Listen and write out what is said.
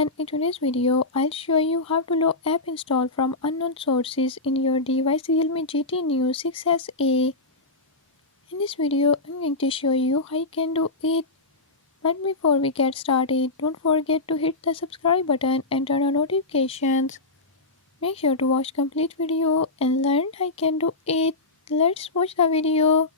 everyone, in today's video I'll show you how to load app install from unknown sources in your device Realme GT Neo 6SA. In this video I'm going to show you how you can do it. But before we get started, don't forget to hit the subscribe button and turn on notifications. Make sure to watch complete video and learn how you can do it. Let's watch the video.